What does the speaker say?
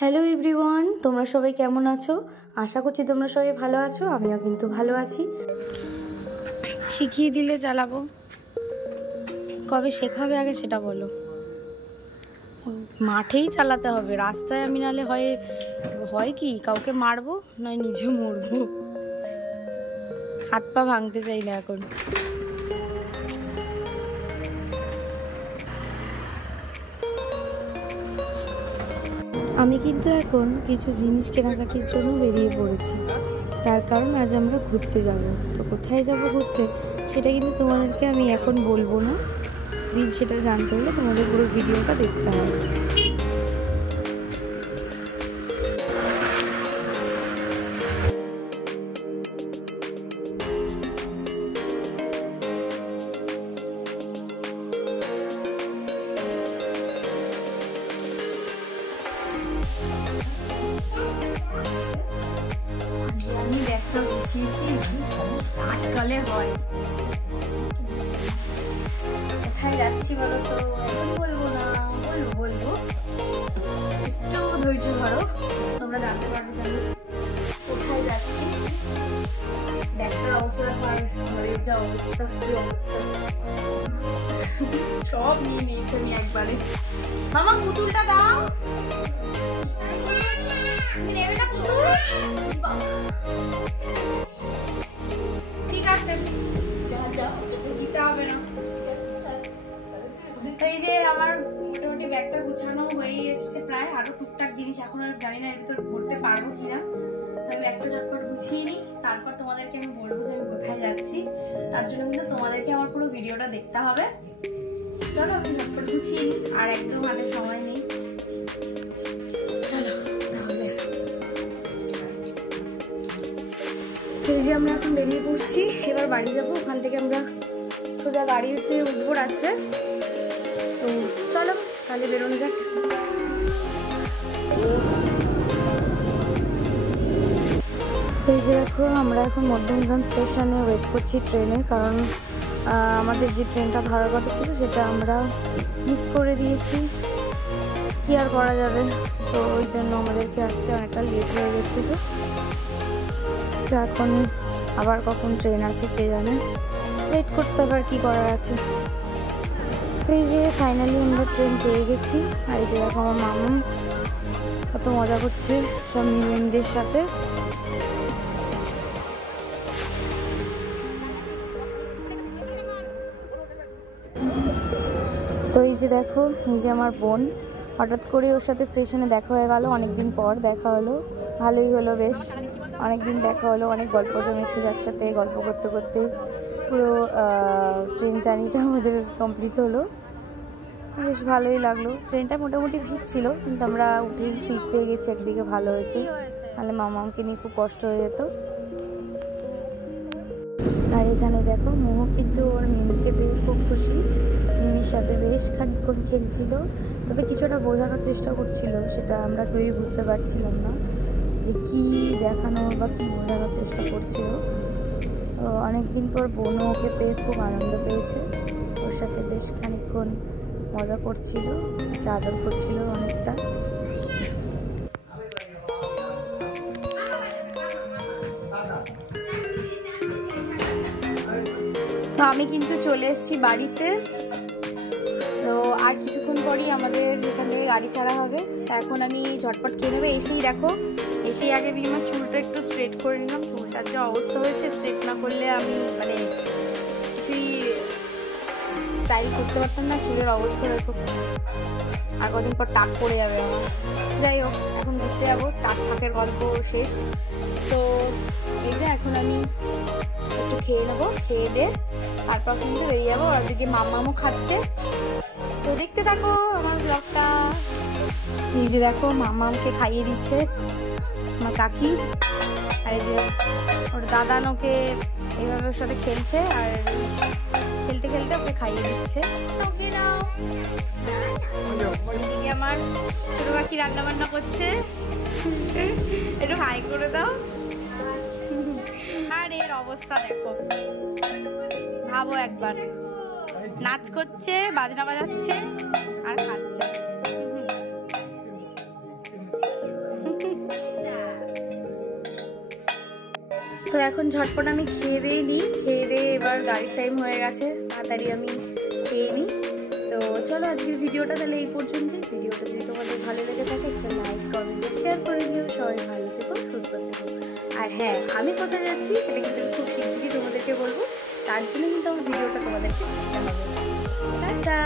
Hello everyone, তোমরা সবাই কেমন আছো? আশা করছি তোমরা সবাই ভালো আছো। আমিও কিন্তু ভালো আছি। শিখিয়ে দিলে চালাবো, কবে শেখাবে আগে সেটা বলো। মাঠেই চালাতে হবে, রাস্তায় আমি নালে হয় কি কাউকে মারবো নয় নিজে মরবো। হাত পা ভাঙতে চাই না এখন। আমি কিন্তু এখন কিছু জিনিস কেনাকাটির জন্য বেরিয়ে পড়েছি। তার কারণ আজ আমরা ঘুরতে যাব। তো কোথায় যাব ঘুরতে সেটা কিন্তু তোমাদেরকে আমি এখন বলবো না। সেটা জানতে হলে তোমাদের পুরো ভিডিওটা দেখতে হবে। আমি ব্যাগটা গুছিয়েছি, আটকালে হয়। কোথায় যাচ্ছি বলো তো? এখন বলবো না, বলবো একটু ধৈর্য ধরো, তোমরা জানতে পারবে যে আমি কোথায় যাচ্ছি। ব্যাগটার অবস্থা হয়, ঘরের যা অবস্থা, কি অবস্থা, সব নিয়ে নিয়েছি আমি একবারে। মামা পুতুলটা দাও, নেবে না পুতুল? ঠিক আছে, দিতে হবে না। তো এই যে আমার মোটামুটি ব্যাগটা গুছানো হয়ে এসছে প্রায়। আরো টুকটাক জিনিস এখন আর জানি না এর ভিতর ভরতে পারবো কিনা। তো আমি ব্যাগটা ঝটপট গুছিয়ে নিই, তারপর তোমাদেরকে আমি বলবো যে আমি কোথায় যাচ্ছি। তার জন্য কিন্তু তোমাদেরকে আমার পুরো ভিডিওটা দেখতে হবে। চলো আমি ঝটপট গুছিয়ে নিই, আর একদম হাতে সময় নেই। চলো তাহলে। এই যে আমরা এখন বেরিয়ে পড়ছি, এবার বাড়ি যাবো। ওখান থেকে আমরা সোজা গাড়িতে উঠবো রাত্রে। তো চলো তাহলে বেরোনো যাক। এই যে দেখো, আমরা এখন মধ্যমগ্রাম স্টেশনে ওয়েট করছি ট্রেনের, কারণ আমাদের যে ট্রেনটা ধরার কথা ছিল সেটা আমরা মিস করে দিয়েছি। কি আর করা যাবে, তো ওই জন্য আমাদেরকে আসতে অনেকটা লেট হয়ে গেছিলো। তো এখন আবার কখন ট্রেন আছে কে জানে, ওয়েট করতে আবার কি করার আছে। তো এই যে ফাইনালি আমরা ট্রেন পেয়ে গেছি। আর এই যে দেখো আমার মামা কত মজা করছে সব মেয়েদের সাথে। তো এই যে দেখো, এই যে আমার বোন, হঠাৎ করে ওর সাথে স্টেশনে দেখা হয়ে গেল। অনেকদিন পর দেখা হলো, ভালোই হলো বেশ। অনেকদিন দেখা হলো, অনেক গল্প জমেছিল একসাথে। গল্প করতে করতে পুরো ট্রেন জার্নিটা আমাদের কমপ্লিট হলো, বেশ ভালোই লাগলো। ট্রেনটা মোটামুটি ভিড় ছিল, কিন্তু আমরা উঠেই সিট পেয়ে গেছি, একদিকে ভালো হয়েছে, তাহলে মামাকে নিয়ে খুব কষ্ট হয়ে যেত। আর এখানে দেখো মোমো কিন্তু ওর মিমিকে পেয়ে খুব খুশি। মিমির সাথে বেশ খানিকক্ষণ খেলছিল, তবে কিছুটা বোঝানোর চেষ্টা করছিল, সেটা আমরা কেউই বুঝতে পারছিলাম না যে কি দেখানো বা কি বোঝানোর চেষ্টা করছে ও। অনেকদিন পর বোনও ওকে পেয়ে খুব আনন্দ পেয়েছে, ওর সাথে বেশ খানিকক্ষণ মজা করছিল, ওকে আদর করছিল অনেকটা। তো আমি কিন্তু চলে এসেছি বাড়িতে। তো আর কিছুক্ষণ পরই আমাদের এখান থেকে গাড়ি ছাড়া হবে। তা এখন আমি ঝটপট খেয়ে নেবে। এসেই দেখো, এসেই আগে আমার চুলটা একটু স্ট্রেট করে নিলাম। চুলটার যা অবস্থা হয়েছে, স্ট্রেট না করলে আমি মানে কিছুই স্টাইল করতে পারতাম না। চুলের অবস্থা দেখো, আর কদিন পর টাক পড়ে যাবে আমার। যাই হোক, এখন ঘুরতে যাবো, টাক ফাঁকের গল্প শেষ। তো এই যে এখন আমি একটু খেয়ে নেবো, খেয়ে দে তারপর কিন্তু বেরিয়ে যাবো। আর ওদিকে মামামও খাচ্ছে, তো দেখতে থাকো আমার ব্লগটা। এই যে দেখো মামামকে খাইয়ে দিচ্ছে আমার কাকি, আর এই যে ওর দাদান ওকে এইভাবে ওর সাথে খেলছে, আর খেলতে খেলতে ওকে খাইয়ে দিচ্ছে। ওইদিকে আমার ছোটো কাকি রান্না বান্না করছে, একটু হাই করে দাও। আর এর অবস্থা দেখো, ভাবো একবার, নাচ করছে, বাজনা বাজাচ্ছে আর খাচ্ছে। তো এখন ঝটপট আমি খেয়ে নিই, খেয়ে দিয়ে এবার গাড়ির টাইম হয়ে গেছে, তাড়াতাড়ি আমি খেয়ে নিই। তো চলো আজকের ভিডিওটা তাহলে এই পর্যন্তই। ভিডিওটা যদি তোমাদের ভালো লেগে থাকে একটা লাইক কমেন্ট শেয়ার করে দিও। সবাই ভালো থেকো, সুস্থ থেকো। আর হ্যাঁ, আমি কোথায় যাচ্ছি সেটা কিন্তু খুব শিগগিরই তোমাদেরকে বলবো, তার জন্য কিন্তু আমার ভিডিওটা তোমাদেরকে দেখতে হবে। টাটা।